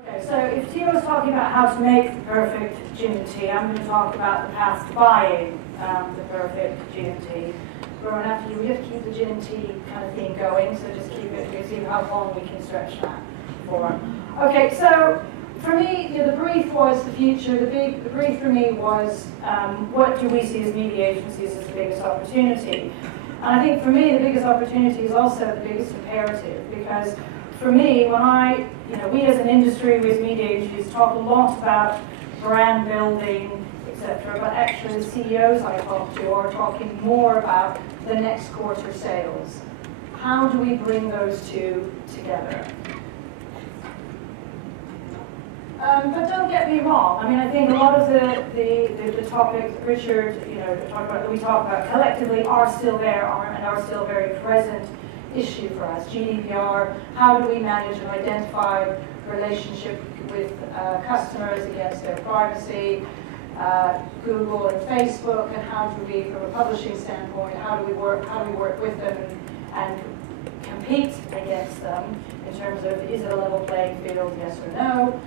Okay, so if Timo's talking about how to make the perfect gin and tea, I'm going to talk about the path to buying the perfect gin and tea. Rowan, after you, we have to keep the gin and tea kind of theme going, so just keep it, we'll see how long we can stretch that for. Okay, so for me, the brief was the future. The brief for me was what do we see as media agencies as the biggest opportunity? And I think for me, the biggest opportunity is also the biggest imperative, because for me, when we as an industry, we as media agencies talk a lot about brand building, etc., but actually the CEOs I talk to are talking more about the next quarter sales. How do we bring those two together? But don't get me wrong. I mean, I think a lot of the topics Richard, we talk about collectively are still there and are still a very present issue for us. GDPR, how do we manage and identify relationship with customers against their privacy? Google and Facebook, and how do we, from a publishing standpoint, how do we work with them and compete against them in terms of, is it a level playing field, yes or no?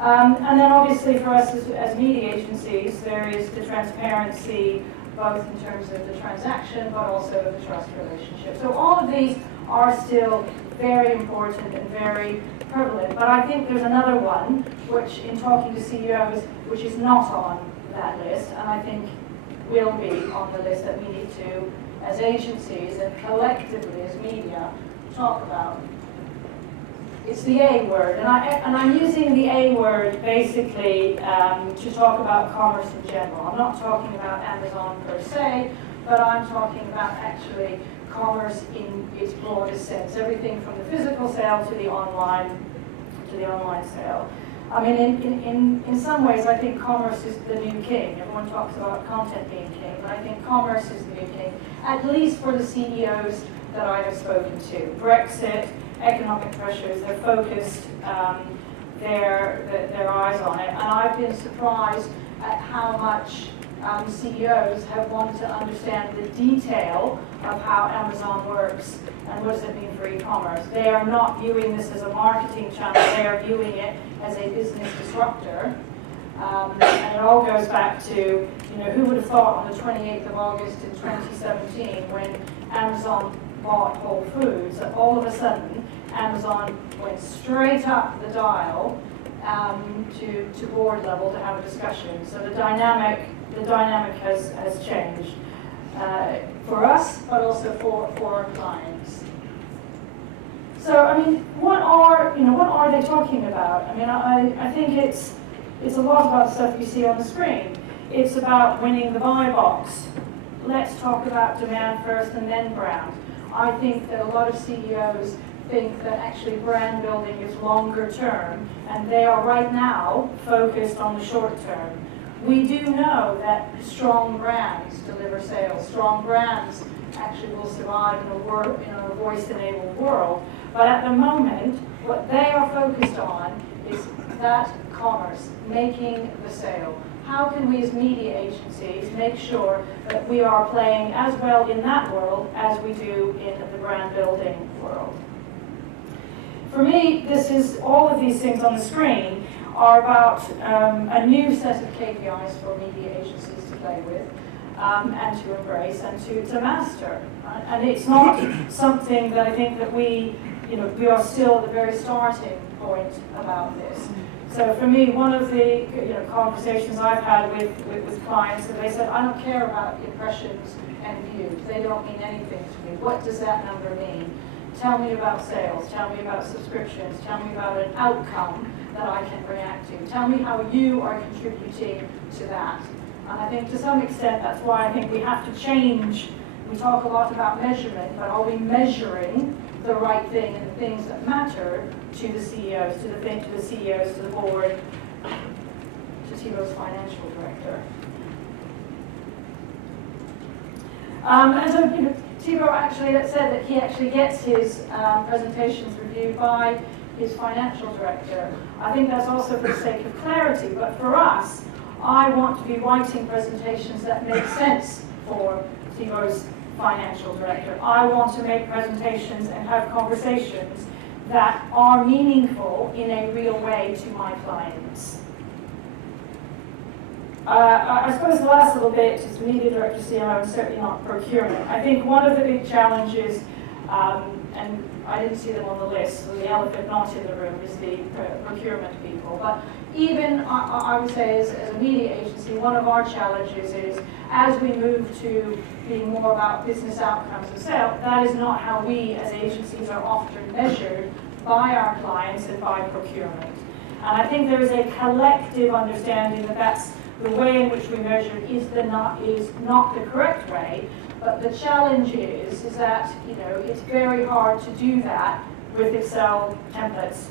And then obviously for us as media agencies, there is the transparency, both in terms of the transaction, but also the trust relationship. So all of these are still very important and very prevalent. But I think there's another one, which in talking to CEOs, which is not on that list, and I think will be on the list that we need to, as agencies and collectively as media, talk about. It's the A word, and I'm using the A word basically to talk about commerce in general. I'm not talking about Amazon per se, but I'm talking about actually commerce in its broadest sense, everything from the physical sale to the online sale. I mean, in some ways, I think commerce is the new king. Everyone talks about content being king, but I think commerce is the new king, at least for the CEOs that I have spoken to. Brexit, economic pressures, they're focused their eyes on it. And I've been surprised at how much CEOs have wanted to understand the detail of how Amazon works and what does it mean for e-commerce. They are not viewing this as a marketing channel, they are viewing it as a business disruptor. And it all goes back to, who would have thought on the 28th of August in 2017 when Amazon bought Whole Foods, that all of a sudden Amazon went straight up the dial to board level to have a discussion. So the dynamic has changed for us, but also for our clients. So I mean, what are they talking about? I mean, I think it's a lot about stuff you see on the screen. It's about winning the buy box. Let's talk about demand first and then brand. I think that a lot of CEOs think that actually brand building is longer term, and they are right now focused on the short term. We do know that strong brands deliver sales. Strong brands actually will survive in a voice-enabled world. But at the moment, what they are focused on is that commerce, making the sale. How can we as media agencies make sure that we are playing as well in that world as we do in the brand building world? For me, all of these things on the screen are about a new set of KPIs for media agencies to play with and to embrace and to master. Right? And it's not something that I think that we are still at the very starting point about this. So for me, one of the conversations I've had with clients, that they said, I don't care about impressions and views. They don't mean anything to me. What does that number mean? Tell me about sales. Tell me about subscriptions. Tell me about an outcome that I can react to. Tell me how you are contributing to that. And I think to some extent that's why I think we have to change. We talk a lot about measurement, but are we measuring the right thing and the things that matter to the CEOs, to the board, to Thibaut's financial director? And so, Thibaut actually said that he actually gets his presentations reviewed by his financial director. I think that's also for the sake of clarity, but for us, I want to be writing presentations that make sense for Thibaut's financial director. I want to make presentations and have conversations that are meaningful in a real way to my clients. I suppose the last little bit is media director, CMO, and certainly not procurement. I think one of the big challenges, and I didn't see them on the list, so the elephant not in the room is the procurement people. But even, I would say, as a media agency, one of our challenges is, as we move to being more about business outcomes and sales, that is not how we as agencies are often measured by our clients and by procurement. And I think there is a collective understanding that that's the way in which we measure is not the correct way. But the challenge is that, you know, it's very hard to do that with Excel templates.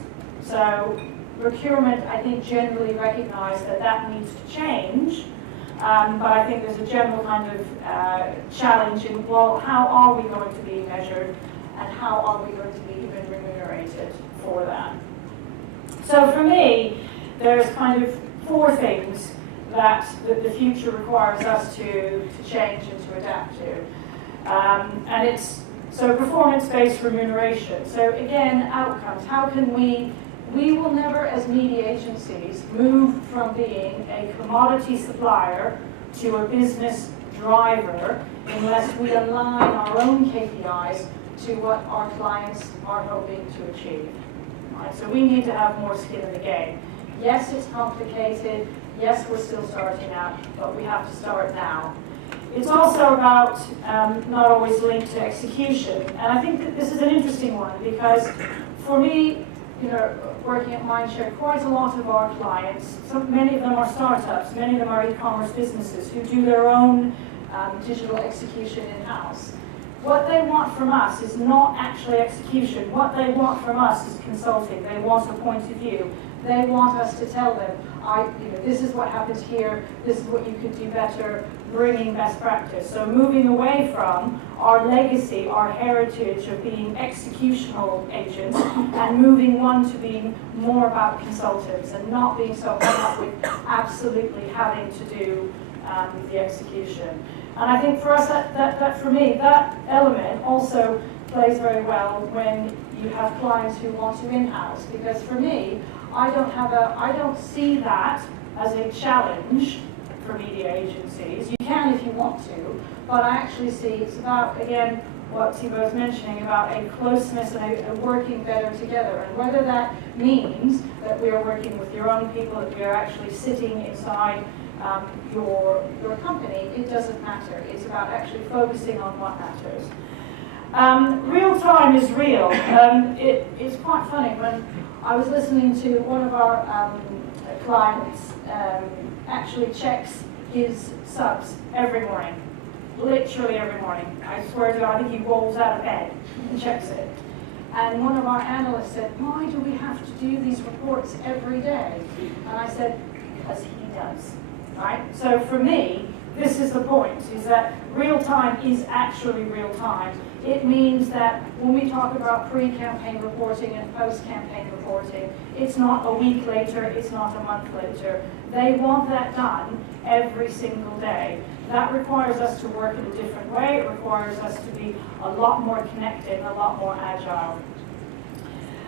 So procurement, I think, generally recognize that that needs to change. But I think there's a general kind of challenge in, well, how are we going to be measured and how are we going to be even remunerated for that? So for me, there's kind of 4 things that the future requires us to change and to adapt to. And it's, so performance-based remuneration. So again, outcomes. How can we will never as media agencies move from being a commodity supplier to a business driver unless we align our own KPIs to what our clients are hoping to achieve. Right? So we need to have more skin in the game. Yes, it's complicated. Yes, we're still starting out, but we have to start now. It's also about not always linked to execution. And I think that this is an interesting one because for me, you know, working at Mindshare, quite a lot of our clients, many of them are startups, many of them are e-commerce businesses who do their own digital execution in-house. What they want from us is not actually execution. What they want from us is consulting. They want a point of view. They want us to tell them, this is what happens here, this is what you could do better, bringing best practice. So moving away from our legacy, our heritage of being executional agents, and moving one to being more about consultants and not being so hung up with absolutely having to do the execution. And I think for us, that for me, that element also plays very well when you have clients who want to in-house, because for me, I don't see that as a challenge for media agencies. You can if you want to, but I actually see it's about, again, what Thibaut was mentioning about a closeness and a working better together. And whether that means that we are working with your own people, that we are actually sitting inside your company, it doesn't matter. It's about actually focusing on what matters. Real time is real. It's quite funny when I was listening to one of our clients actually checks his subs every morning, literally every morning. I swear to God, I think he rolls out of bed and checks it. And one of our analysts said, why do we have to do these reports every day? And I said, because he does, right? So for me, this is the point, is that real time is actually real time. It means that when we talk about pre-campaign reporting and post-campaign reporting, it's not a week later, it's not a month later. They want that done every single day. That requires us to work in a different way. It requires us to be a lot more connected and a lot more agile.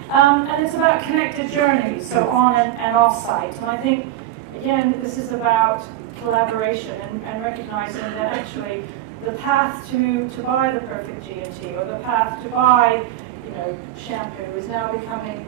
And it's about connected journeys, so on and off-site. And I think, again, this is about collaboration and recognizing that actually the path to buy the perfect G&T or the path to buy, shampoo is now becoming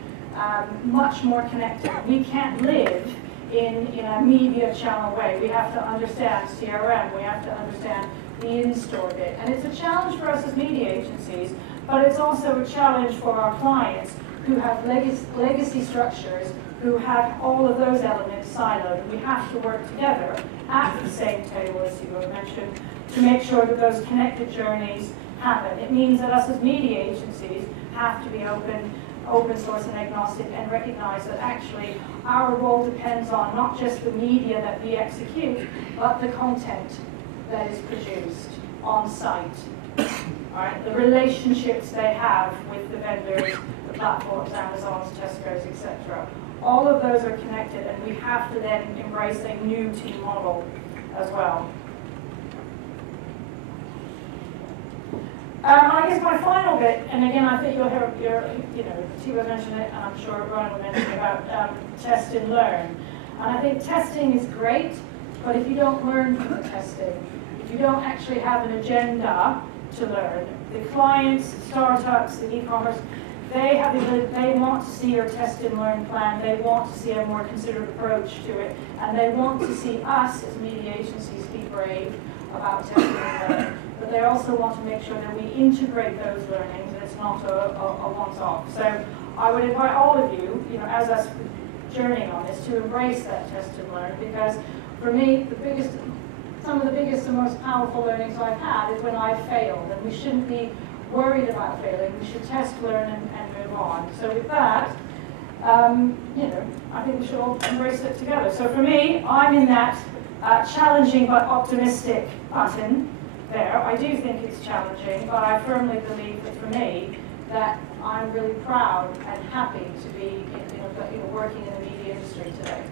much more connected. We can't live in a media channel way. We have to understand CRM. We have to understand the in-store bit. And it's a challenge for us as media agencies, but it's also a challenge for our clients who have legacy structures, who have all of those elements siloed. And we have to work together at the same table, as you mentioned, to make sure that those connected journeys happen. It means that us as media agencies have to be open source and agnostic, and recognize that actually our role depends on not just the media that we execute, but the content that is produced on site. All right, the relationships they have with the vendors, the platforms, Amazons, Tesco's, etc. All of those are connected, and we have to then embrace a new team model as well. I guess my final bit, and again, I think you'll hear, Tiwa mentioned it, and I'm sure Ryan will mention it about test and learn. And I think testing is great, but if you don't learn from the testing, if you don't actually have an agenda to learn, the clients, startups, the e-commerce, they want to see your test and learn plan, they want to see a more considered approach to it, and they want to see us as media agencies be brave about testing and learning. But they also want to make sure that we integrate those learnings and it's not a once-off. So I would invite all of you, as us journeying on this, to embrace that test and learn, because for me, some of the biggest and most powerful learnings I've had is when I've failed, and we shouldn't be worried about failing. We should test, learn, and move on. So with that, I think we should all embrace it together. So for me, I'm in that challenging but optimistic button there. I do think it's challenging, but I firmly believe that for me, that I'm really proud and happy to be working in the media industry today.